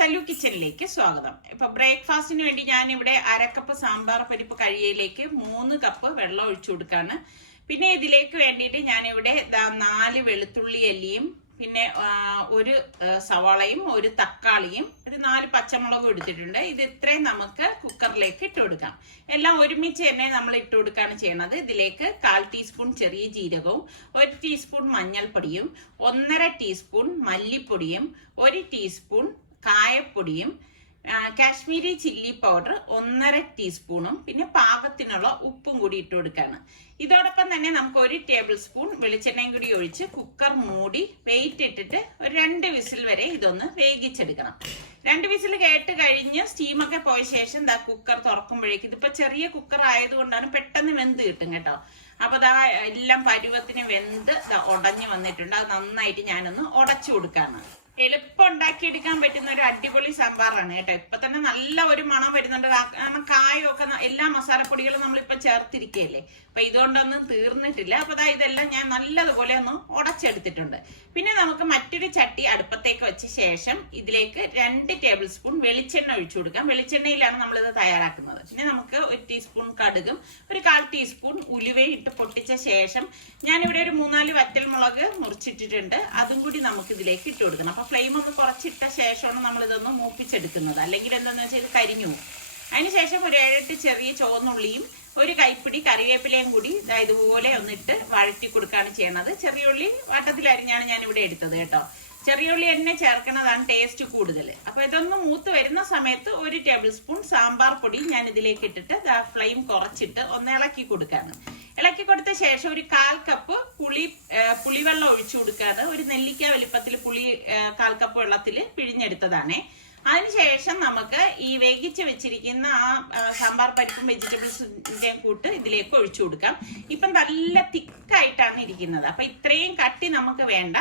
സലു കിച്ചണിലേക്ക് സ്വാഗതം. ഇപ്പൊ ബ്രേക്ക്ഫാസ്റ്റിന് വേണ്ടി ഞാൻ ഇവിടെ അരക്കപ്പ് സാമ്പാർ പരിപ്പ് കഴിയയിലേക്ക് 3 കപ്പ് വെള്ളം ഒഴിച്ചു കൊടുക്കാണ്. പിന്നെ ഇതിലേക്ക് വേണ്ടിയിട്ട് ഞാനിവിടെ 4 വെളുത്തുള്ളി അല്ലിയും പിന്നെ ഒരു സവാളയും ഒരു തക്കാളിയും ഒരു 4 പച്ചമുളകും എടുത്തിട്ടുണ്ട്. ഇത് ഇത്രയും നമുക്ക് കുക്കറിലേക്ക് ഇട്ട് കൊടുക്കാം. എല്ലാം ഒരുമിച്ച് തന്നെ നമ്മൾ ഇട്ട് കൊടുക്കുകയാണ് ചെയ്യണത്. ഇതിലേക്ക് 1/4 ടീസ്പൂൺ ചെറിയ ജീരകവും 1 ടീസ്പൂൺ മഞ്ഞൾപ്പൊടിയും 1.5 ടീസ്പൂൺ മല്ലിപ്പൊടിയും 1 ടീസ്പൂൺ കായപ്പൊടിയും കാശ്മീരി ചില്ലി പൗഡർ 1.5 ടീസ്പൂണും പിന്നെ പാകത്തിനുള്ള ഉപ്പും കൂടി ഇട്ട് കൊടുക്കുകയാണ്. ഇതോടൊപ്പം തന്നെ നമുക്ക് 1 ടേബിൾ സ്പൂൺ വെളിച്ചെണ്ണയും കൂടി ഒഴിച്ച് കുക്കർ മൂടി വെയിറ്റ് ഇട്ടിട്ട് ഒരു 2 വിസിൽ വരെ ഇതൊന്ന് വേവിച്ചെടുക്കണം. 2 വിസിൽ കേട്ട് കഴിഞ്ഞ് സ്റ്റീമൊക്കെ പോയ ശേഷം കുക്കർ തുറക്കുമ്പോഴേക്കും ഇതിപ്പോ ചെറിയ കുക്കർ ആയതുകൊണ്ടാണ് പെട്ടെന്ന് വെന്ത് കിട്ടും കേട്ടോ. അപ്പൊ എല്ലാം പരുവത്തിന് വെന്ത് ഉടഞ്ഞു വന്നിട്ടുണ്ട്. അത് നന്നായിട്ട് ഞാനൊന്ന് ഉടച്ചു കൊടുക്കാണ്. എളുപ്പം ഉണ്ടാക്കിയെടുക്കാൻ പറ്റുന്ന ഒരു അടിപൊളി സാമ്പാറാണ് കേട്ടോ. ഇപ്പൊ തന്നെ നല്ല ഒരു മണം വരുന്നുണ്ട്. കാരണം കായൊക്കെ എല്ലാ മസാലപ്പൊടികളും നമ്മളിപ്പൊ ചേർത്തിരിക്കുകയല്ലേ. അപ്പൊ ഇതുകൊണ്ടൊന്നും തീർന്നിട്ടില്ല. അപ്പൊ ഇതെല്ലാം ഞാൻ നല്ലതുപോലെ ഒന്ന് ഉടച്ചെടുത്തിട്ടുണ്ട്. പിന്നെ നമുക്ക് മറ്റൊരു ചട്ടി അടുപ്പത്തേക്ക് വെച്ച ശേഷം ഇതിലേക്ക് 2 ടേബിൾ സ്പൂൺ വെളിച്ചെണ്ണ ഒഴിച്ചു കൊടുക്കാം. വെളിച്ചെണ്ണയിലാണ് നമ്മളിത് തയ്യാറാക്കുന്നത്. പിന്നെ നമുക്ക് 1 ടീസ്പൂൺ കടുകും ഒരു 1/4 ടീസ്പൂൺ ഉലുവയും ഇട്ട് പൊട്ടിച്ച ശേഷം ഞാനിവിടെ ഒരു 3-4 വറ്റൽമുളക് മുറിച്ചിട്ടിട്ടുണ്ട്. അതും കൂടി നമുക്ക് ഇതിലേക്ക് ഇട്ട് കൊടുക്കണം. അപ്പൊ ഫ്ലെയിം ഒന്ന് കുറച്ചിട്ട ശേഷമാണ് നമ്മൾ ഇതൊന്ന് മൂപ്പിച്ചെടുക്കുന്നത്. അല്ലെങ്കിൽ എന്താണെന്ന് വെച്ചാൽ ഇത് കരിഞ്ഞു പോകും. അതിനുശേഷം ഒരു 7-8 ചെറിയ ചുവന്നുള്ളിയും ഒരു കൈപ്പിടി കറിവേപ്പിലയും കൂടി ഇതുപോലെ ഒന്നിട്ട് വഴറ്റി കൊടുക്കുകയാണ് ചെയ്യണത്. ചെറിയുള്ളി വട്ടത്തിലരിഞ്ഞാണ് ഞാൻ ഇവിടെ എടുത്തത് കേട്ടോ. ചെറിയുള്ളി തന്നെ ചേർക്കുന്നതാണ് ടേസ്റ്റ് കൂടുതൽ. അപ്പൊ ഇതൊന്ന് മൂത്ത് വരുന്ന സമയത്ത് 1 ടേബിൾ സ്പൂൺ സാമ്പാർ പൊടി ഞാൻ ഇതിലേക്ക് ഇട്ടിട്ട് ഫ്ലെയിം കുറച്ചിട്ട് ഒന്ന് ഇളക്കി കൊടുക്കാണ്. ഇളക്കി കൊടുത്ത ശേഷം ഒരു 1/4 കപ്പ് പുളിവെള്ളം ഒഴിച്ചു കൊടുക്കാതെ ഒരു നെല്ലിക്ക വലിപ്പത്തിൽ പുളി 1/4 കപ്പ് വെള്ളത്തിൽ പിഴിഞ്ഞെടുത്തതാണ്. അതിനുശേഷം നമുക്ക് ഈ വേവിച്ച് വെച്ചിരിക്കുന്ന സാമ്പാർ പരിപ്പും വെജിറ്റബിൾസിന്റെയും കൂട്ട് ഇതിലേക്ക് ഒഴിച്ചു കൊടുക്കാം. ഇപ്പൊ നല്ല തിക്കായിട്ടാണ് ഇരിക്കുന്നത്. അപ്പൊ ഇത്രയും കട്ടി നമുക്ക് വേണ്ട.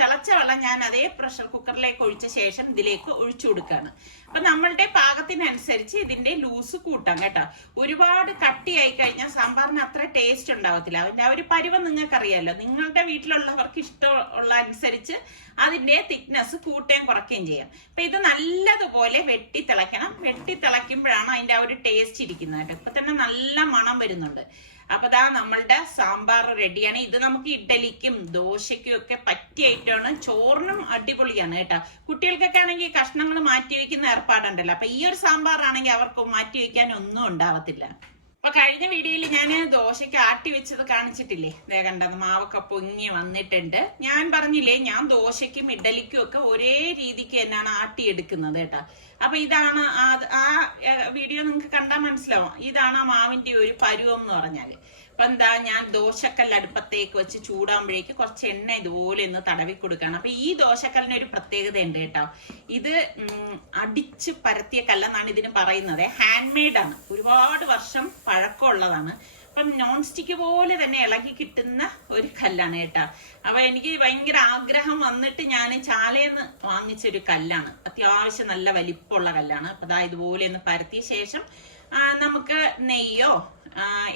തിളച്ച വെള്ളം ഞാൻ അതേ പ്രഷർ കുക്കറിലേക്ക് ഒഴിച്ച ശേഷം ഇതിലേക്ക് ഒഴിച്ചു കൊടുക്കാണ്. അപ്പൊ നമ്മളുടെ പാകത്തിനനുസരിച്ച് ഇതിന്റെ ലൂസ് കൂട്ടാം കേട്ടോ. ഒരുപാട് കട്ടിയായി കഴിഞ്ഞാൽ സാമ്പാറിന് അത്ര ടേസ്റ്റ് ഉണ്ടാവത്തില്ല. അതിന്റെ ഒരു പരുവം നിങ്ങൾക്ക് അറിയാലോ. നിങ്ങളുടെ വീട്ടിലുള്ളവർക്ക് ഇഷ്ടമുള്ള അനുസരിച്ച് അതിന്റെ തിക്നെസ് കൂട്ടുകയും കുറയ്ക്കുകയും ചെയ്യാം. അപ്പൊ ഇത് നല്ലതുപോലെ വെട്ടി തിളയ്ക്കണം. വെട്ടി തിളയ്ക്കുമ്പോഴാണ് അതിന്റെ ഒരു ടേസ്റ്റ് ഇരിക്കുന്നത് കേട്ടോ. ഇപ്പൊ തന്നെ നല്ല മണം വരുന്നുണ്ട്. അപ്പൊ നമ്മളുടെ സാമ്പാർ റെഡിയാണ്. ഇത് നമുക്ക് ഇഡ്ഡലിക്കും ദോശയ്ക്കും ഒക്കെ പറ്റിയ ഐറ്റമാണ്. ചോറിനും അടിപൊളിയാണ് കേട്ടോ. കുട്ടികൾക്കൊക്കെ ആണെങ്കിൽ കഷ്ണങ്ങൾ മാറ്റി വെക്കുന്ന ഏർപ്പാടുണ്ടല്ലോ. അപ്പൊ ഈ ഒരു സാമ്പാറാണെങ്കിൽ അവർക്ക് മാറ്റി വെക്കാൻ ഒന്നും ഉണ്ടാവത്തില്ല. അപ്പൊ കഴിഞ്ഞ വീഡിയോയിൽ ഞാൻ ദോശയ്ക്ക് ആട്ടി വെച്ചത് കാണിച്ചിട്ടില്ലേ? കണ്ടത് മാവൊക്കെ പൊങ്ങി വന്നിട്ടുണ്ട്. ഞാൻ പറഞ്ഞില്ലേ, ഞാൻ ദോശയ്ക്കും ഇഡ്ഡലിക്കും ഒക്കെ ഒരേ രീതിക്ക് തന്നെയാണ് ആട്ടിയെടുക്കുന്നത് കേട്ടോ. അപ്പൊ ഇതാണ് ആ വീഡിയോ നിങ്ങൾക്ക് കണ്ടാൽ മനസ്സിലാവും. ഇതാണ് ആ മാവിന്റെ ഒരു പരുവം എന്ന് പറഞ്ഞാല്. അപ്പൊ ഞാൻ ദോശക്കല്ല് അടുപ്പത്തേക്ക് വെച്ച് ചൂടാകുമ്പോഴേക്ക് കുറച്ച് എണ്ണ ഇതുപോലെ ഒന്ന് തടവി കൊടുക്കണം. അപ്പൊ ഈ ദോശക്കല്ലിന് ഒരു പ്രത്യേകത ഉണ്ട് കേട്ടോ. ഇത് അടിച്ച് പരത്തിയ കല്ലെന്നാണ് ഇതിന് പറയുന്നത്. ഹാൻഡ് മെയ്ഡ് ആണ്. ഒരുപാട് വർഷം പഴക്കമുള്ളതാണ്. അപ്പം നോൺ സ്റ്റിക്ക് പോലെ തന്നെ ഇളകി കിട്ടുന്ന ഒരു കല്ലാണ് കേട്ടോ. അപ്പൊ എനിക്ക് ഭയങ്കര ആഗ്രഹം വന്നിട്ട് ഞാൻ ചാലേന്ന് വാങ്ങിച്ചൊരു കല്ലാണ്. അത്യാവശ്യം നല്ല വലിപ്പമുള്ള കല്ലാണ്. അപ്പൊ ഇതുപോലെ ഒന്ന് പരത്തിയ ശേഷം നമുക്ക് നെയ്യോ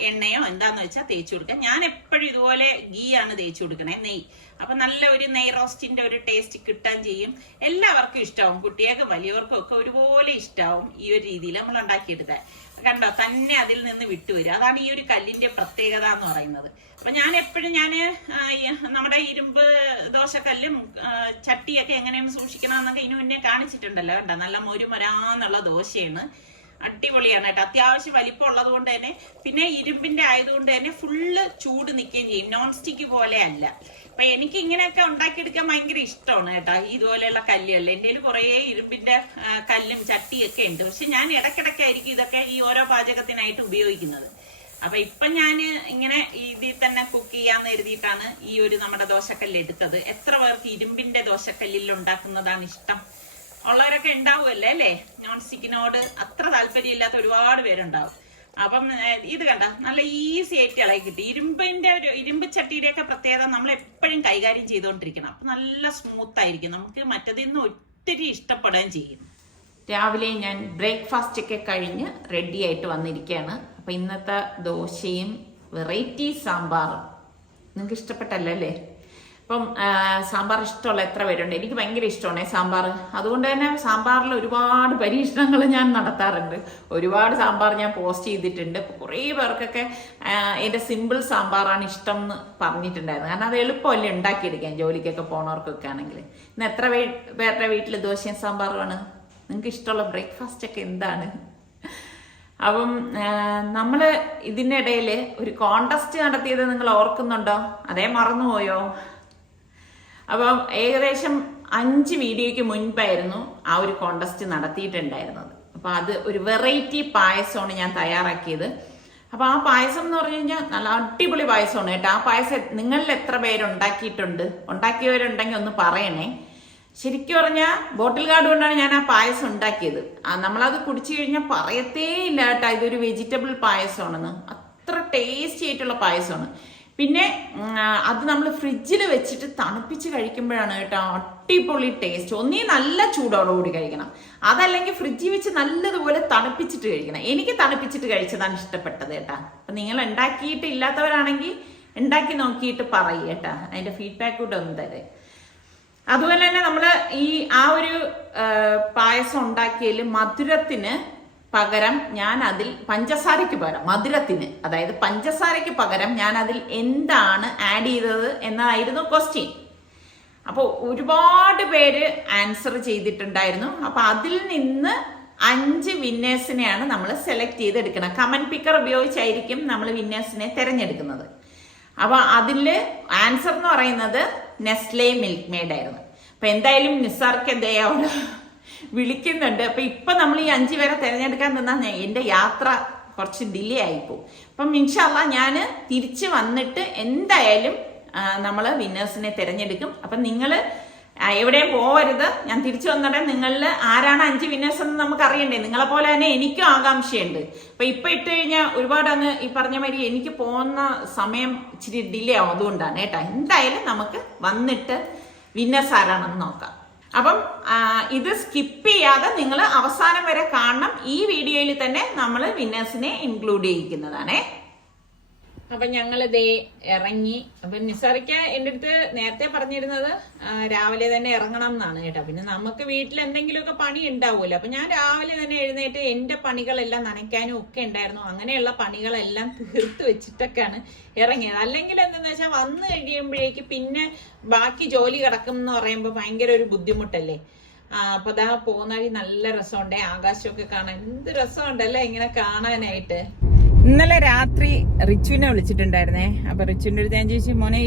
എണ്ണയോ എന്താന്ന് വെച്ചാൽ തേച്ചു കൊടുക്കാം. ഞാൻ എപ്പോഴും ഇതുപോലെ ഗീ ആണ് തേച്ചു കൊടുക്കണേ, നെയ്യ്. അപ്പൊ നല്ല ഒരു നെയ് റോസ്റ്റിന്റെ ഒരു ടേസ്റ്റ് കിട്ടാൻ ചെയ്യും. എല്ലാവർക്കും ഇഷ്ടമാവും. കുട്ടികൾക്കും വലിയവർക്കും ഒക്കെ ഒരുപോലെ ഇഷ്ടമാവും ഈ ഒരു രീതിയിൽ നമ്മൾ ഉണ്ടാക്കിയെടുത്താൽ. കണ്ടോ, തന്നെ അതിൽ നിന്ന് വിട്ടുവരും. അതാണ് ഈ ഒരു കല്ലിന്റെ പ്രത്യേകത എന്ന് പറയുന്നത്. അപ്പൊ ഞാൻ എപ്പോഴും നമ്മുടെ ഇരുമ്പ് ദോശക്കല്ലും ചട്ടിയൊക്കെ എങ്ങനെയാണ് സൂക്ഷിക്കണമെന്നൊക്കെ ഇതിനു മുന്നേ കാണിച്ചിട്ടുണ്ടല്ലോ. കണ്ടോ, നല്ല മൊരുമൊരാന്നുള്ള ദോശയാണ്. അടിപൊളിയാണ് കേട്ടോ. അത്യാവശ്യം വലിപ്പം ഉള്ളത് കൊണ്ട് തന്നെ, പിന്നെ ഇരുമ്പിന്റെ ആയതുകൊണ്ട് തന്നെ ഫുള്ള് ചൂട് നിൽക്കുകയും ചെയ്യും. നോൺ സ്റ്റിക്ക് പോലെ അല്ല. അപ്പൊ എനിക്ക് ഇങ്ങനെയൊക്കെ ഉണ്ടാക്കിയെടുക്കാൻ ഭയങ്കര ഇഷ്ടമാണ് കേട്ടോ. ഇതുപോലെയുള്ള കല്ലുകൾ എൻ്റെ കയ്യിൽ കുറേ ഇരുമ്പിന്റെ കല്ലും ചട്ടിയൊക്കെ ഉണ്ട്. പക്ഷെ ഞാൻ ഇടയ്ക്കിടയ്ക്കായിരിക്കും ഇതൊക്കെ ഈ ഓരോ പാചകത്തിനായിട്ട് ഉപയോഗിക്കുന്നത്. അപ്പൊ ഇപ്പൊ ഞാൻ ഇങ്ങനെ ഇതിൽ തന്നെ കുക്ക് ചെയ്യാന്ന് കരുതിയിട്ടാണ് ഈ ഒരു നമ്മുടെ ദോശക്കല്ല് എടുത്തത്. എത്ര പേർക്ക് ഇരുമ്പിന്റെ ദോശക്കല്ലിൽ ഉണ്ടാക്കുന്നതാണ് ഇഷ്ടം ഉള്ളവരൊക്കെ ഉണ്ടാവുമല്ലേ അല്ലേ? നോൺ സ്റ്റിക്കിനോട് അത്ര താല്പര്യമില്ലാത്ത ഒരുപാട് പേരുണ്ടാവും. അപ്പം ഇത് കണ്ട നല്ല ഈസി ആയിട്ട് ഇളകി കിട്ടി. ഇരുമ്പ് ചട്ടിയുടെ ഒക്കെ പ്രത്യേകത നമ്മൾ എപ്പോഴും കൈകാര്യം ചെയ്തുകൊണ്ടിരിക്കണം. അപ്പൊ നല്ല സ്മൂത്ത് ആയിരിക്കും. നമുക്ക് മറ്റതിൽ നിന്ന് ഒത്തിരി ഇഷ്ടപ്പെടുകയും ചെയ്യും. രാവിലെ ഞാൻ ബ്രേക്ക്ഫാസ്റ്റ് ഒക്കെ കഴിഞ്ഞ് റെഡി ആയിട്ട് വന്നിരിക്കുകയാണ്. അപ്പൊ ഇന്നത്തെ ദോശയും വെറൈറ്റി സാമ്പാറും നിങ്ങൾക്ക് ഇഷ്ടപ്പെട്ടല്ലോ അല്ലേ? ഇപ്പം സാമ്പാർ ഇഷ്ടമുള്ള എത്ര പേരുണ്ട്? എനിക്ക് ഭയങ്കര ഇഷ്ടമാണ് സാമ്പാർ. അതുകൊണ്ട് തന്നെ സാമ്പാറിൽ ഒരുപാട് പരീക്ഷണങ്ങൾ ഞാൻ നടത്താറുണ്ട്. ഒരുപാട് സാമ്പാർ ഞാൻ പോസ്റ്റ് ചെയ്തിട്ടുണ്ട്. കുറേ പേർക്കൊക്കെ എൻ്റെ സിമ്പിൾ സാമ്പാറാണ് ഇഷ്ടം എന്ന് പറഞ്ഞിട്ടുണ്ടായിരുന്നു. കാരണം അത് എളുപ്പമല്ലേ ഉണ്ടാക്കിയെടുക്കാൻ, ജോലിക്കൊക്കെ പോണവർക്കൊക്കെ ആണെങ്കിൽ. ഇന്ന് എത്ര പേരുടെ വീട്ടിൽ ദോശയും സാമ്പാറുമാണ്? നിങ്ങൾക്ക് ഇഷ്ടമുള്ള ബ്രേക്ക്ഫാസ്റ്റ് ഒക്കെ എന്താണ്? അപ്പം നമ്മൾ ഇതിൻ്റെ ഇടയിൽ ഒരു കോണ്ടസ്റ്റ് നടത്തിയത് നിങ്ങൾ ഓർക്കുന്നുണ്ടോ? അതേ മറന്നുപോയോ? അപ്പം ഏകദേശം 5 വീഡിയോയ്ക്ക് മുൻപായിരുന്നു ആ ഒരു കോണ്ടസ്റ്റ് നടത്തിയിട്ടുണ്ടായിരുന്നത്. അപ്പം അത് ഒരു വെറൈറ്റി പായസമാണ് ഞാൻ തയ്യാറാക്കിയത്. അപ്പം ആ പായസം എന്ന് പറഞ്ഞു കഴിഞ്ഞാൽ നല്ല അടിപൊളി പായസമാണ് കേട്ടോ. ആ പായസം നിങ്ങളിൽ എത്ര പേരുണ്ടാക്കിയിട്ടുണ്ട്? ഉണ്ടാക്കിയവരുണ്ടെങ്കിൽ ഒന്ന് പറയണേ. ശരിക്കും പറഞ്ഞാൽ ബോട്ടിൽ ഗാർഡ് കൊണ്ടാണ് ഞാൻ ആ പായസം ഉണ്ടാക്കിയത്. നമ്മളത് കുടിച്ചു കഴിഞ്ഞാൽ പറയത്തേ ഇല്ല കേട്ടോ ഇതൊരു വെജിറ്റബിൾ പായസമാണെന്ന്. അത്ര ടേസ്റ്റി ആയിട്ടുള്ള പായസമാണ്. പിന്നെ അത് നമ്മൾ ഫ്രിഡ്ജിൽ വെച്ചിട്ട് തണുപ്പിച്ച് കഴിക്കുമ്പോഴാണ് കേട്ടോ അടിപൊളി ടേസ്റ്റ്. ഒന്നീ നല്ല ചൂടോടുകൂടി കഴിക്കണം, അതല്ലെങ്കിൽ ഫ്രിഡ്ജിൽ വെച്ച് നല്ലതുപോലെ തണുപ്പിച്ചിട്ട് കഴിക്കണം. എനിക്ക് തണുപ്പിച്ചിട്ട് കഴിച്ചതാണ് ഇഷ്ടപ്പെട്ടത് കേട്ടാ. അപ്പം നിങ്ങൾ ഉണ്ടാക്കിയിട്ട് ഇല്ലാത്തവരാണെങ്കിൽ ഉണ്ടാക്കി നോക്കിയിട്ട് പറയും കേട്ടാ. അതിൻ്റെ ഫീഡ്ബാക്ക് കൂടെ ഒന്ന് തരേ. അതുപോലെ തന്നെ നമ്മൾ ആ ഒരു പായസം ഉണ്ടാക്കിയതിൽ മധുരത്തിന് പകരം ഞാൻ അതിൽ പഞ്ചസാരയ്ക്ക് പകരം മധുരത്തിന്, അതായത് പഞ്ചസാരയ്ക്ക് പകരം ഞാൻ അതിൽ എന്താണ് ആഡ് ചെയ്തത് എന്നതായിരുന്നു ക്വസ്റ്റ്യൻ. അപ്പോൾ ഒരുപാട് പേര് ആൻസർ ചെയ്തിട്ടുണ്ടായിരുന്നു. അപ്പൊ അതിൽ നിന്ന് 5 വിന്നേഴ്സിനെയാണ് നമ്മൾ സെലക്ട് ചെയ്തെടുക്കണം. കമന്റ് പിക്കർ ഉപയോഗിച്ചായിരിക്കും നമ്മൾ വിന്നേഴ്സിനെ തിരഞ്ഞെടുക്കുന്നത്. അപ്പൊ അതില് ആൻസർ എന്ന് പറയുന്നത് നെസ്ലെ മിൽക്ക് മെയ്ഡ് ആയിരുന്നു. അപ്പൊ എന്തായാലും നിസാർക്ക് അവിടെ വിളിക്കുന്നുണ്ട്. അപ്പൊ ഇപ്പൊ നമ്മൾ ഈ 5 പേരെ തിരഞ്ഞെടുക്കാൻ നിന്നാൽ എന്റെ യാത്ര കുറച്ച് ഡിലേ ആയിപ്പോവും. അപ്പം ഇൻഷാ അല്ലാഹ് ഞാൻ തിരിച്ചു വന്നിട്ട് എന്തായാലും നമ്മൾ വിന്നേഴ്സിനെ തിരഞ്ഞെടുക്കും. അപ്പം നിങ്ങൾ എവിടെയും പോവരുത്. ഞാൻ തിരിച്ചു വന്നിട്ട് നിങ്ങളിൽ ആരാണ് 5 വിന്നേഴ്സ് എന്ന് നമുക്ക് അറിയണ്ടേ. നിങ്ങളെ പോലെ തന്നെ എനിക്കും ആകാംക്ഷയുണ്ട്. അപ്പൊ ഇപ്പൊ ഇട്ട് കഴിഞ്ഞാൽ ഒരുപാട് അങ്ങ് ഈ പറഞ്ഞ മാതിരി എനിക്ക് പോകുന്ന സമയം ഇച്ചിരി ഡിലേ ആവും. അതുകൊണ്ടാണ് കേട്ടോ. എന്തായാലും നമുക്ക് വന്നിട്ട് വിന്നേഴ്സ് ആരാണെന്ന് നോക്കാം. അപ്പം ഇത് സ്കിപ്പ് ചെയ്യാതെ നിങ്ങൾ അവസാനം വരെ കാണണം. ഈ വീഡിയോയിൽ തന്നെ നമ്മൾ വിന്നേഴ്സിനെ ഇൻക്ലൂഡ് ചെയ്യിക്കുന്നതാണേ. അപ്പൊ ഞങ്ങളിതേ ഇറങ്ങി. അപ്പൊ നിസാറിക്ക എൻ്റെ അടുത്ത് നേരത്തെ പറഞ്ഞിരുന്നത് രാവിലെ തന്നെ ഇറങ്ങണം എന്നാണ് കേട്ടോ. പിന്നെ നമുക്ക് വീട്ടിൽ എന്തെങ്കിലുമൊക്കെ പണി ഉണ്ടാവുമല്ലോ. അപ്പൊ ഞാൻ രാവിലെ തന്നെ എഴുന്നേറ്റ് എന്റെ പണികളെല്ലാം നനയ്ക്കാനും ഒക്കെ ഉണ്ടായിരുന്നു. അങ്ങനെയുള്ള പണികളെല്ലാം തീർത്ത് വെച്ചിട്ടൊക്കെയാണ് ഇറങ്ങിയത്. അല്ലെങ്കിൽ എന്തെന്ന് വെച്ചാൽ വന്നു കഴിയുമ്പോഴേക്ക് പിന്നെ ബാക്കി ജോലി കിടക്കും എന്ന് പറയുമ്പോൾ ഭയങ്കര ഒരു ബുദ്ധിമുട്ടല്ലേ. അപ്പൊ അതാ പോകുന്ന വഴി നല്ല രസമുണ്ടേ. ആകാശമൊക്കെ കാണാൻ എന്ത് രസമുണ്ടല്ലേ ഇങ്ങനെ കാണാനായിട്ട്. ഇന്നലെ രാത്രി റിച്ചുവിനെ വിളിച്ചിട്ടുണ്ടായിരുന്നേ. അപ്പൊ റിച്ചുവിന്റെ അടുത്ത് ഞാൻ ചോദിച്ചു, മോനെ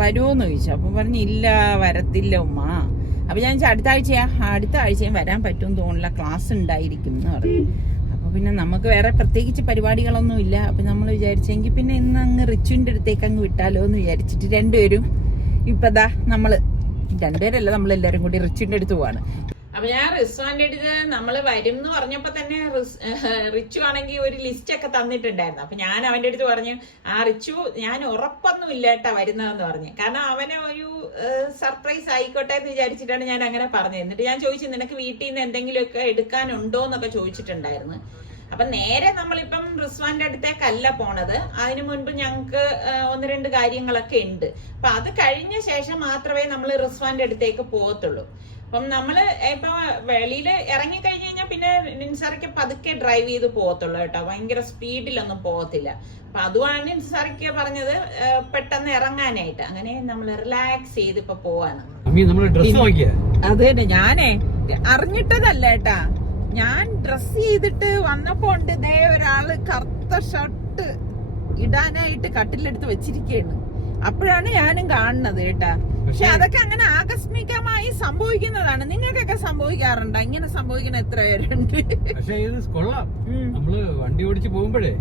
വരുമോന്ന് ചോദിച്ചു. അപ്പൊ പറഞ്ഞു ഇല്ല വരത്തില്ല ഉമ്മ. അപ്പൊ ഞാൻ അടുത്ത ആഴ്ചയും വരാൻ പറ്റുമെന്ന് തോന്നില്ല, ക്ലാസ് ഉണ്ടായിരിക്കും എന്ന് പറഞ്ഞു. അപ്പൊ പിന്നെ നമുക്ക് വേറെ പ്രത്യേകിച്ച് പരിപാടികളൊന്നും ഇല്ല. അപ്പൊ നമ്മൾ വിചാരിച്ചെങ്കിൽ പിന്നെ ഇന്ന് അങ്ങ് റിച്ചുവിന്റെ അടുത്തേക്ക് അങ്ങ് വിട്ടാലോ എന്ന് വിചാരിച്ചിട്ട് രണ്ടുപേരും ഇപ്പതാ നമ്മള് രണ്ടുപേരല്ല നമ്മളെല്ലാരും കൂടി റിച്ചുവിന്റെ അടുത്ത് പോവാണ്. അപ്പൊ ഞാൻ റിസ്വാന്റെ അടുത്ത് നമ്മൾ വരും എന്ന് പറഞ്ഞപ്പോ തന്നെ റിച്ചു ആണെങ്കിൽ ഒരു ലിസ്റ്റ് ഒക്കെ തന്നിട്ടുണ്ടായിരുന്നു. അപ്പൊ ഞാൻ അവന്റെ അടുത്ത് പറഞ്ഞു, റിച്ചു ഞാൻ ഉറപ്പൊന്നും ഇല്ല കേട്ടാ വരുന്നതെന്ന് പറഞ്ഞു. കാരണം അവനെ ഒരു സർപ്രൈസ് ആയിക്കോട്ടെ എന്ന് വിചാരിച്ചിട്ടാണ് ഞാൻ അങ്ങനെ പറഞ്ഞത്. എന്നിട്ട് ഞാൻ ചോദിച്ചു, നിനക്ക് വീട്ടിൽ നിന്ന് എന്തെങ്കിലുമൊക്കെ എടുക്കാനുണ്ടോ എന്നൊക്കെ ചോദിച്ചിട്ടുണ്ടായിരുന്നു. അപ്പൊ നേരെ നമ്മളിപ്പം റിസ്വാന്റെ അടുത്തേക്കല്ല പോണത്. അതിനു മുൻപ് ഞങ്ങക്ക് 1-2 കാര്യങ്ങളൊക്കെ ഉണ്ട്. അപ്പൊ അത് കഴിഞ്ഞ ശേഷം മാത്രമേ നമ്മൾ റിസ്വാന്റെ അടുത്തേക്ക് പോകത്തുള്ളൂ. അപ്പം നമ്മള് ഇപ്പൊ വെളിയില് ഇറങ്ങിക്കഴിഞ്ഞു കഴിഞ്ഞാൽ പിന്നെ നിൻസാറിക്ക് പതുക്കെ ഡ്രൈവ് ചെയ്ത് പോകത്തുള്ളൂ കേട്ടോ. ഭയങ്കര സ്പീഡിലൊന്നും പോകത്തില്ല. അപ്പൊ അതുമാണ് നിൻസാറിക്ക് പറഞ്ഞത് പെട്ടെന്ന് ഇറങ്ങാനായിട്ട്. അങ്ങനെ നമ്മൾ റിലാക്സ് ചെയ്ത് ഇപ്പൊ പോവാണ്. അത് തന്നെ ഞാനേ അറിഞ്ഞിട്ടതല്ല കേട്ടാ. ഞാൻ ഡ്രസ് ചെയ്തിട്ട് വന്നപ്പോ ഉണ്ട് ഇതേ ഒരാള് കറുത്ത ഷർട്ട് ഇടാനായിട്ട് കട്ടിലെടുത്ത് വെച്ചിരിക്കുകയാണ്. അപ്പോഴാണ് ഞാനും കാണുന്നത് കേട്ടാ. പക്ഷെ അതൊക്കെ അങ്ങനെ ആകസ്മികമായി സംഭവിക്കുന്നതാണ്. നിങ്ങൾക്കൊക്കെ സംഭവിക്കാറുണ്ടോ? ഇങ്ങനെ സംഭവിക്കുന്ന എത്ര പേരുണ്ട്? പക്ഷെ ഇത് കൊള്ളാം. നമ്മള് വണ്ടി ഓടിച്ച് പോകുമ്പോഴേ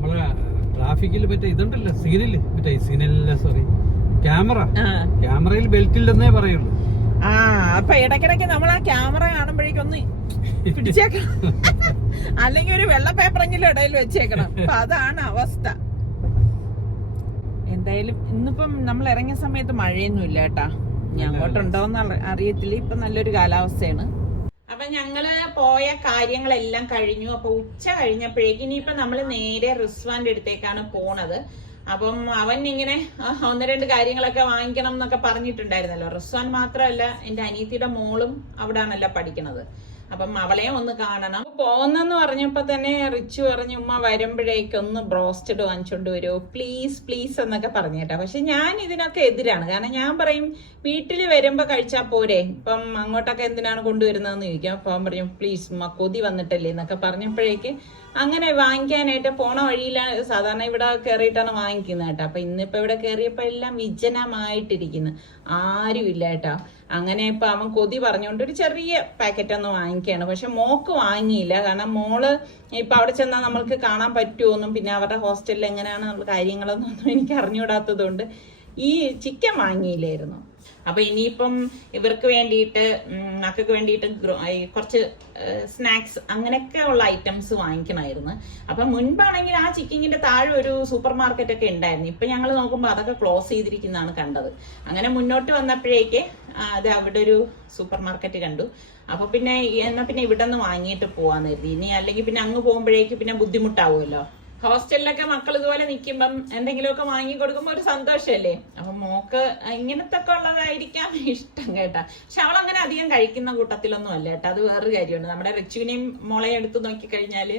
നമ്മളെ ട്രാഫിക്കിൽ മറ്റേ ഇതുണ്ടല്ലോ സോറി ക്യാമറയിൽ ബെൽറ്റ് ഇല്ലെന്നേ പറയുള്ളൂ. അപ്പൊ ഇടയ്ക്കിടയ്ക്ക് നമ്മൾ ആ ക്യാമറ കാണുമ്പോഴേക്കൊന്ന് പിടിച്ചേക്കണം, അല്ലെങ്കിൽ ഒരു വെള്ള പേപ്പറെങ്കിലും ഇടയിൽ വെച്ചേക്കണം. അപ്പൊ അതാണ് അവസ്ഥ. എന്തായാലും ഇന്നിപ്പം നമ്മൾ ഇറങ്ങിയ സമയത്ത് മഴയൊന്നും ഇല്ല കേട്ടാ. അങ്ങോട്ടുണ്ടോന്ന് അറിയത്തില്ല. ഇപ്പൊ നല്ലൊരു കാലാവസ്ഥയാണ്. അപ്പൊ ഞങ്ങള് പോയ കാര്യങ്ങളെല്ലാം കഴിഞ്ഞു. അപ്പൊ ഉച്ച കഴിഞ്ഞപ്പോഴേക്കും ഇനിയിപ്പൊ നമ്മള് നേരെ റിസ്വാന്റെ അടുത്തേക്കാണ് പോണത്. അപ്പം അവൻ ഇങ്ങനെ 1-2 കാര്യങ്ങളൊക്കെ വാങ്ങിക്കണം എന്നൊക്കെ പറഞ്ഞിട്ടുണ്ടായിരുന്നല്ലോ. റിസ്വാൻ മാത്രമല്ല, എന്റെ അനിയത്തിയുടെ മോളും അവിടാണല്ലോ പഠിക്കണത്. അപ്പം അവളെയും ഒന്ന് കാണണം. പോകുന്നെന്ന് പറഞ്ഞപ്പോ തന്നെ റിച്ചു പറഞ്ഞു, ഉമ്മ വരുമ്പോഴേക്കൊന്ന് ബ്രോസ്റ്റഡ് വാങ്ങിച്ചോണ്ട് വരുമോ പ്ലീസ് പ്ലീസ് എന്നൊക്കെ പറഞ്ഞു കേട്ടോ. പക്ഷെ ഞാൻ ഇതിനൊക്കെ എതിരാണ്. കാരണം ഞാൻ പറയും വീട്ടിൽ വരുമ്പോ കഴിച്ചാൽ പോരെ, ഇപ്പം അങ്ങോട്ടൊക്കെ എന്തിനാണ് കൊണ്ടുവരുന്നതെന്ന് ചോദിക്കാം. അപ്പൊ അവൻ പറഞ്ഞു പ്ലീസ് ഉമ്മ കൊതി വന്നിട്ടല്ലേ എന്നൊക്കെ പറഞ്ഞപ്പോഴേക്ക് അങ്ങനെ വാങ്ങിക്കാനായിട്ട് പോണ വഴിയിലാണ്. സാധാരണ ഇവിടെ കയറിയിട്ടാണ് വാങ്ങിക്കുന്നത് കേട്ടോ. അപ്പൊ ഇന്നിപ്പോ ഇവിടെ കയറിയപ്പോ എല്ലാം വിജനമായിട്ടിരിക്കുന്നു, ആരും ഇല്ല കേട്ടോ. അങ്ങനെ ഇപ്പൊ അവൻ കൊതി പറഞ്ഞുകൊണ്ട് ഒരു ചെറിയ പാക്കറ്റ് ഒന്ന് വാങ്ങിക്കുകയാണ്. പക്ഷെ മോക്ക് വാങ്ങിയില്ല. കാരണം മോള് ഇപ്പൊ അവിടെ ചെന്നാൽ നമ്മൾക്ക് കാണാൻ പറ്റുമോന്നും പിന്നെ അവരുടെ ഹോസ്റ്റലിൽ എങ്ങനെയാണ് കാര്യങ്ങളൊന്നും എനിക്ക് അറിഞ്ഞുകൂടാത്തത് കൊണ്ട് ഈ ചിക്കൻ വാങ്ങിയില്ലായിരുന്നു. അപ്പൊ ഇനിയിപ്പം ഇവർക്ക് വേണ്ടിയിട്ട് മക്കൾക്ക് വേണ്ടിയിട്ട് കുറച്ച് സ്നാക്സ് അങ്ങനെയൊക്കെ ഉള്ള ഐറ്റംസ് വാങ്ങിക്കണമായിരുന്നു. അപ്പൊ മുൻപാണെങ്കിൽ ആ ചിക്കിങ്ങിന്റെ താഴെ ഒരു സൂപ്പർ മാർക്കറ്റ് ഒക്കെ ഉണ്ടായിരുന്നു. ഇപ്പൊ ഞങ്ങൾ നോക്കുമ്പോൾ അതൊക്കെ ക്ലോസ് ചെയ്തിരിക്കുന്നതാണ് കണ്ടത്. അങ്ങനെ മുന്നോട്ട് വന്നപ്പോഴേക്ക് അത് അവിടെ ഒരു സൂപ്പർ മാർക്കറ്റ് കണ്ടു. അപ്പൊ പിന്നെ എന്നാ പിന്നെ ഇവിടെ നിന്ന് വാങ്ങിയിട്ട് പോവാന്ന് കരുതി. ഇനി അല്ലെങ്കിൽ പിന്നെ അങ്ങ് പോകുമ്പോഴേക്ക് പിന്നെ ബുദ്ധിമുട്ടാവുമല്ലോ. ഹോസ്റ്റലിലൊക്കെ മക്കൾ ഇതുപോലെ നിൽക്കുമ്പം എന്തെങ്കിലുമൊക്കെ വാങ്ങി കൊടുക്കുമ്പോൾ ഒരു സന്തോഷമല്ലേ. അപ്പൊ മോക്ക് ഇങ്ങനത്തെ ഒക്കെ ഉള്ളതായിരിക്കാം ഇഷ്ടം കേട്ടാ. പക്ഷെ അവളങ്ങനെ അധികം കഴിക്കുന്ന കൂട്ടത്തിലൊന്നും അല്ല കേട്ടോ. അത് വേറൊരു കാര്യമുണ്ട്. നമ്മുടെ റിച്ചുവിനെയും മോളെ എടുത്ത് നോക്കിക്കഴിഞ്ഞാല്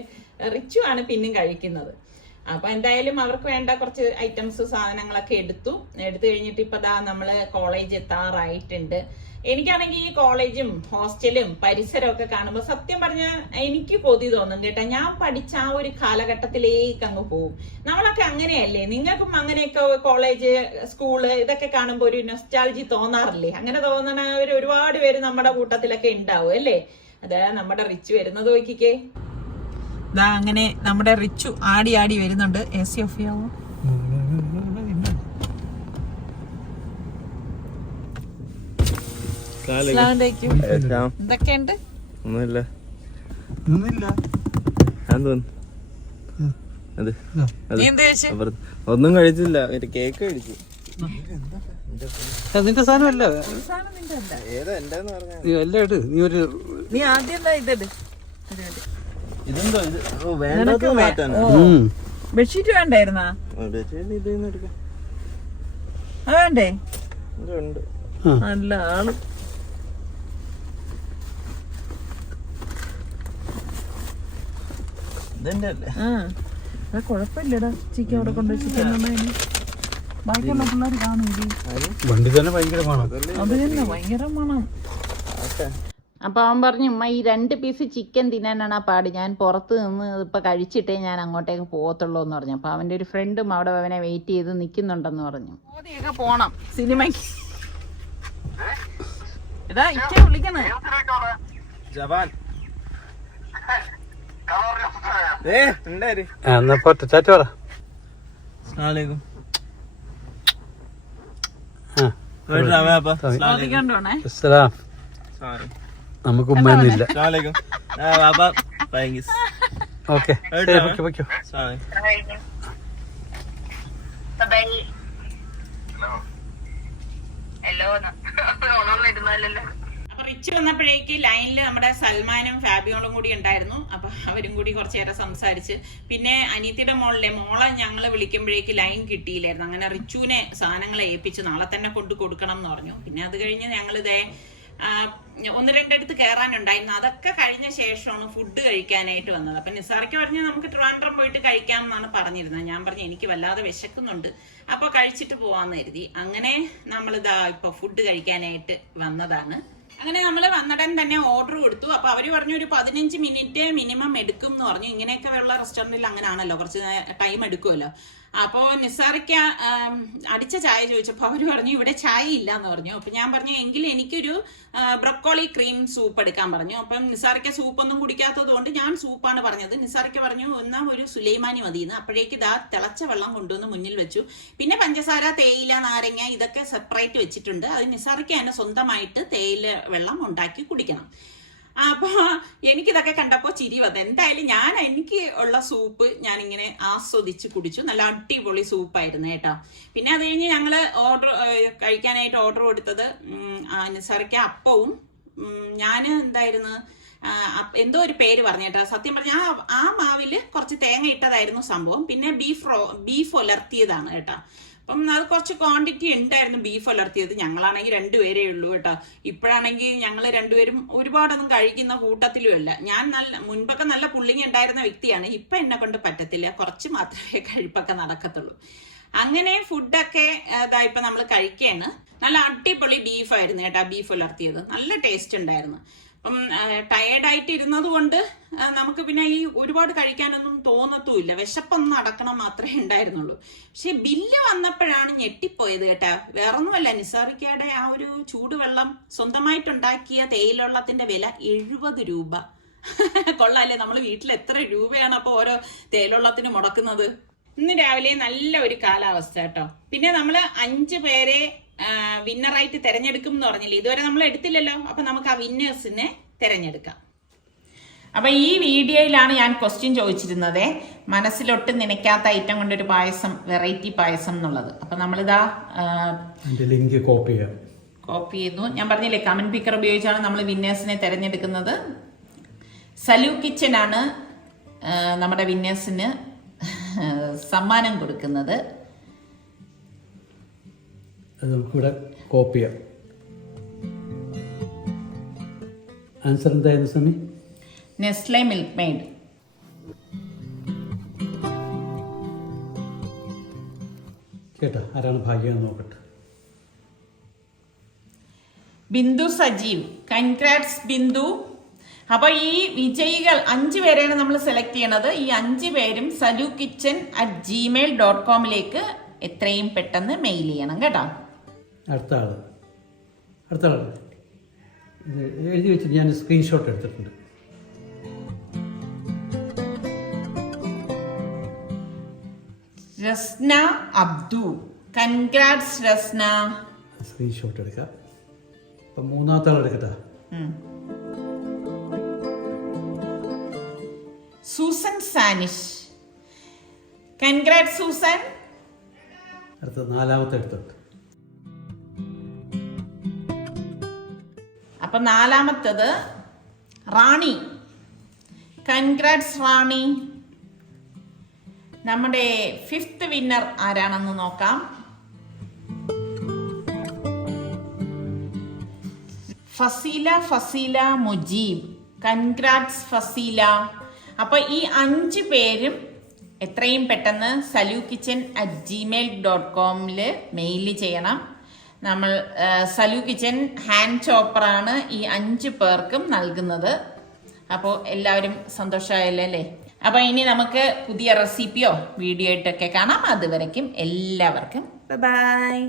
റിച്ചു ആണ് പിന്നെയും കഴിക്കുന്നത്. അപ്പൊ എന്തായാലും അവർക്ക് വേണ്ട കുറച്ച് ഐറ്റംസ് സാധനങ്ങളൊക്കെ എടുത്തു കഴിഞ്ഞിട്ട് ഇപ്പൊ ദാ നമ്മള് കോളേജ് എത്താറായിട്ടുണ്ട്. എനിക്കാണെങ്കിൽ ഈ കോളേജും ഹോസ്റ്റലും പരിസരവും ഒക്കെ കാണുമ്പോൾ സത്യം പറഞ്ഞാൽ എനിക്ക് കൊതി തോന്നും കേട്ടോ. ഞാൻ പഠിച്ച ആ ഒരു കാലഘട്ടത്തിലേക്ക് അങ്ങ് പോകും. നമ്മളൊക്കെ അങ്ങനെയല്ലേ? നിങ്ങൾക്കും അങ്ങനെയൊക്കെ കോളേജ് സ്കൂള് ഇതൊക്കെ കാണുമ്പോൾ ഒരു നൊസ്റ്റാൾജി തോന്നാറില്ലേ? അങ്ങനെ തോന്നണവർ ഒരുപാട് പേര് നമ്മുടെ കൂട്ടത്തിലൊക്കെ ഉണ്ടാവും അല്ലേ? അതാ നമ്മുടെ റിച്ചു വരുന്നത് നോക്കിക്കേ. ഇതാ അങ്ങനെ നമ്മുടെ റിച്ചു ആടി ആടി വരുന്നുണ്ട്. AC ഓഫ് ചെയ്യാവോ? എന്തൊക്കെയുണ്ട്? ഒന്നും കഴിച്ചില്ല, ഒരു കേക്ക് കഴിച്ചു. നിന്റെ സാധനമല്ല, ഏതാ എന്റെന്ന് പറഞ്ഞ നീ ആദ്യം ഇതെന്തോ വേണ്ടത് മാറ്റാൻ ബെഡ്ഷീറ്റ് വേണ്ടായിരുന്നാ? വേണ്ടേ? ഉണ്ട് നല്ല ആള്. കൊഴപ്പില്ലടാ. ചിക്കൻ അവിടെ കൊണ്ടുവച്ചിട്ട് ബാക്കിയുള്ള പിള്ളേർ കാണൂലേ? വണ്ടി തന്നെ ഭയങ്കര മണം. അത് തന്നെ ഭയങ്കര മണം. അപ്പൊ അവൻ പറഞ്ഞു, ഉമ്മ ഈ 2 പീസ് ചിക്കൻ തിന്നാനാണ് ആ പാട്, ഞാൻ പുറത്ത് നിന്ന് ഇപ്പൊ കഴിച്ചിട്ടേ ഞാൻ അങ്ങോട്ടേക്ക് പോകത്തുള്ളൂ എന്ന് പറഞ്ഞു. അപ്പൊ അവന്റെ ഒരു ഫ്രണ്ടും അവിടെ അവനെ വെയിറ്റ് ചെയ്ത് നിൽക്കുന്നുണ്ടെന്ന് പറഞ്ഞു. മോദിയൊക്കെ പോണം സിനിമയ്ക്ക്. എടാ ഇച്ച വിളിക്കണേ ജവാൻ. നമുക്ക് ഉമ്മയൊന്നുമില്ല. ഓക്കെ റിച്ച് വന്നപ്പോഴേക്ക് ലൈനിൽ നമ്മുടെ സൽമാനും ഫാബിയോളും കൂടി ഉണ്ടായിരുന്നു. അപ്പൊ അവരും കൂടി കുറച്ചു നേരം സംസാരിച്ച്. പിന്നെ അനിയത്തിയുടെ മോളെ ഞങ്ങള് വിളിക്കുമ്പോഴേക്ക് ലൈൻ കിട്ടിയില്ലായിരുന്നു. അങ്ങനെ റിച്ചുവിനെ സാധനങ്ങളെ ഏൽപ്പിച്ച് നാളെ തന്നെ കൊണ്ട് കൊടുക്കണം എന്ന് പറഞ്ഞു. പിന്നെ അത് കഴിഞ്ഞ് ഞങ്ങളിതേ 1-2 അടുത്ത് കയറാനുണ്ടായിരുന്നു. അതൊക്കെ കഴിഞ്ഞ ശേഷമാണ് ഫുഡ് കഴിക്കാനായിട്ട് വന്നത്. അപ്പൊ നിസാർക്ക് പറഞ്ഞു നമുക്ക് ട്രിവാൻഡ്രം പോയിട്ട് കഴിക്കാം എന്നാണ് പറഞ്ഞിരുന്നത്. ഞാൻ പറഞ്ഞു എനിക്ക് വല്ലാതെ വിശക്കുന്നുണ്ട്, അപ്പൊ കഴിച്ചിട്ട് പോവാന്ന് കരുതി. അങ്ങനെ നമ്മളിതാ ഇപ്പൊ ഫുഡ് കഴിക്കാനായിട്ട് വന്നതാണ്. അങ്ങനെ നമ്മൾ വന്നിടൻ തന്നെ ഓർഡർ കൊടുത്തു. അപ്പൊ അവര് പറഞ്ഞു ഒരു 15 മിനിറ്റ് മിനിമം എടുക്കും എന്ന് പറഞ്ഞു. ഇങ്ങനെയൊക്കെ ഉള്ള റെസ്റ്റോറൻറ്റിൽ അങ്ങനെയാണല്ലോ, കുറച്ച് ടൈം എടുക്കുമല്ലോ. അപ്പോൾ നിസാറിക്ക അടിച്ച ചായ ചോദിച്ചപ്പോൾ അവർ പറഞ്ഞു ഇവിടെ ചായ ഇല്ല എന്ന് പറഞ്ഞു. അപ്പം ഞാൻ പറഞ്ഞു എങ്കിൽ എനിക്കൊരു ബ്രൊക്കോളി ക്രീം സൂപ്പ് എടുക്കാൻ പറഞ്ഞു. അപ്പം നിസാറിക്ക സൂപ്പൊന്നും കുടിക്കാത്തത് കൊണ്ട് ഞാൻ സൂപ്പാണ് പറഞ്ഞത്. നിസാറിക്ക പറഞ്ഞു എന്നാൽ ഒരു സുലൈമാനി മതിയെന്ന്. അപ്പോഴേക്ക് ഇതാ തിളച്ച വെള്ളം കൊണ്ടുവന്ന് മുന്നിൽ വെച്ചു. പിന്നെ പഞ്ചസാര, തേയില, നാരങ്ങ ഇതൊക്കെ സെപ്പറേറ്റ് വെച്ചിട്ടുണ്ട്. അത് നിസാറിക്ക തന്നെ സ്വന്തമായിട്ട് തേയില വെള്ളം ഉണ്ടാക്കി കുടിക്കണം. അപ്പോൾ എനിക്കിതൊക്കെ കണ്ടപ്പോൾ ചിരി വന്നു. എന്തായാലും എനിക്ക് ഉള്ള സൂപ്പ് ഞാനിങ്ങനെ ആസ്വദിച്ച് കുടിച്ചു. നല്ല അടിപൊളി സൂപ്പായിരുന്നു കേട്ടോ. പിന്നെ അത് കഴിഞ്ഞ് ഞങ്ങൾ കഴിക്കാനായിട്ട് ഓർഡർ കൊടുത്തത് നിസാറിക്ക അപ്പവും ഞാൻ എന്തായിരുന്നു എന്തോ ഒരു പേര് പറഞ്ഞേട്ടാ. സത്യം പറഞ്ഞാൽ ആ മാവിൽ കുറച്ച് തേങ്ങ ഇട്ടതായിരുന്നു സംഭവം. പിന്നെ ബീഫ് ഉലർത്തിയതാണ് കേട്ടോ. അപ്പം അത് കുറച്ച് ക്വാണ്ടിറ്റി ഉണ്ടായിരുന്നു ബീഫ് ഉലർത്തിയത്. ഞങ്ങളാണെങ്കിൽ 2 പേരേ ഉള്ളൂ കേട്ടോ. ഇപ്പോഴാണെങ്കിൽ ഞങ്ങൾ 2 പേരും ഒരുപാടൊന്നും കഴിക്കുന്ന കൂട്ടത്തിലുമല്ല. ഞാൻ മുൻപൊക്കെ നല്ല പുള്ളിങ്ങ ഉണ്ടായിരുന്ന വ്യക്തിയാണ്. ഇപ്പൊ എന്നെ കൊണ്ട് പറ്റത്തില്ല, കുറച്ച് മാത്രമേ കഴിപ്പൊക്കെ നടക്കത്തുള്ളൂ. അങ്ങനെ ഫുഡൊക്കെ ഇപ്പൊ നമ്മൾ കഴിക്കുകയാണ്. നല്ല അടിപൊളി ബീഫായിരുന്നു കേട്ടോ. ബീഫ് ഉലർത്തിയത് നല്ല ടേസ്റ്റ് ഉണ്ടായിരുന്നു. അപ്പം ടയേർഡായിട്ട് ഇരുന്നത് കൊണ്ട് നമുക്ക് പിന്നെ ഈ ഒരുപാട് കഴിക്കാനൊന്നും തോന്നത്തുമില്ല. വിശപ്പൊന്നും അടക്കണം മാത്രമേ ഉണ്ടായിരുന്നുള്ളൂ. പക്ഷെ ബില്ല് വന്നപ്പോഴാണ് ഞെട്ടിപ്പോയത് കേട്ടാ. വേറൊന്നുമല്ല, നിസാറിക്കയുടെ ആ ഒരു ചൂടുവെള്ളം സ്വന്തമായിട്ടുണ്ടാക്കിയ തേയിലവെള്ളത്തിന്റെ വില 70 രൂപ. കൊള്ളാല്ലേ, നമ്മൾ വീട്ടിൽ എത്ര രൂപയാണ് അപ്പൊ ഓരോ തേയിലവെള്ളത്തിന് മുടക്കുന്നത്. ഇന്ന് രാവിലെ നല്ല ഒരു കാലാവസ്ഥ കേട്ടോ. പിന്നെ നമ്മൾ 5 പേരെ വിന്നറായിട്ട് തിരഞ്ഞെടുക്കും എന്ന് പറഞ്ഞില്ലേ, ഇതുവരെ നമ്മൾ എടുത്തില്ലല്ലോ. അപ്പൊ നമുക്ക് ആ വിന്നേഴ്സിനെ തിരഞ്ഞെടുക്കാം. അപ്പൊ ഈ വീഡിയോയിലാണ് ഞാൻ ക്വസ്റ്റ്യൻ ചോദിച്ചിരുന്നത്, മനസ്സിലൊട്ടും നനയ്ക്കാത്ത ഐറ്റം കൊണ്ടൊരു പായസം, വെറൈറ്റി പായസം എന്നുള്ളത്. അപ്പൊ നമ്മളിതാ ലിങ്ക് കോപ്പി ചെയ്തു. ഞാൻ പറഞ്ഞില്ലേ, കമന്റ് പിക്കർ ഉപയോഗിച്ചാണ് നമ്മൾ വിന്നേഴ്സിനെ തിരഞ്ഞെടുക്കുന്നത്. സലു കിച്ചൻ ആണ് നമ്മുടെ വിന്നേഴ്സിന് സമ്മാനം കൊടുക്കുന്നത്. അത് നമുക്കിവിടെ കോപ്പി ചെയ്യാം. ആൻസർ എന്തായിരുന്നു സമി? Nestle milk made. കേട്ടോ, ആരാണ് ഭാഗ്യം നോക്കട്ടെ. ബിന്ദു സജീവ്. കൺഗ്രാറ്റ്സ് ബിന്ദു. അപ്പൊ ഈ വിജയികൾ 5 പേരെയാണ് നമ്മൾ സെലക്ട് ചെയ്യണത്. ഈ 5 പേരും salukitchen@gmail.com എത്രയും പെട്ടെന്ന് മെയിൽ ചെയ്യണം കേട്ടോ. അടുത്ത ആള് എഴുതി വെച്ചിട്ട് ഞാൻ സ്ക്രീൻഷോട്ട് എടുത്തിട്ടുണ്ട്. റസ്ന അബ്ദു. കൺഗ്രാറ്റ്സ് റസ്ന. സ്ക്രീൻഷോട്ട് എടുക്കാം. അപ്പൊ 3-ാമത്തെ ആൾ എടുക്കട്ടെ. സൂസൻ സാനിഷ്. Congrats Susan. അടുത്ത 4-ാമത്തെ എടുത്തിട്ട്. അപ്പൊ 4-ാമത്തത് റാണി. കൺഗ്രാറ്റ്സ് റാണി. നമ്മുടെ 5th വിന്നർ ആരാണെന്ന് നോക്കാം. ഫസീല മുജീബ്. കൺഗ്രാറ്റ്സ് ഫസീല. അപ്പൊ ഈ 5 പേരും എത്രയും പെട്ടെന്ന് salukitchen@gmail.com മെയിൽ ചെയ്യണം. നമ്മൾ സലു കിച്ചൻ ഹാൻഡ് ചോപ്പറാണ് ഈ 5 പേർക്കും നൽകുന്നത്. അപ്പോൾ എല്ലാവരും സന്തോഷമായല്ലോ അല്ലേ? അപ്പൊ ഇനി നമുക്ക് പുതിയ റെസിപ്പിയോ വീഡിയോ ആയിട്ടൊക്കെ കാണാം. അതുവരയ്ക്കും എല്ലാവർക്കും ബൈ.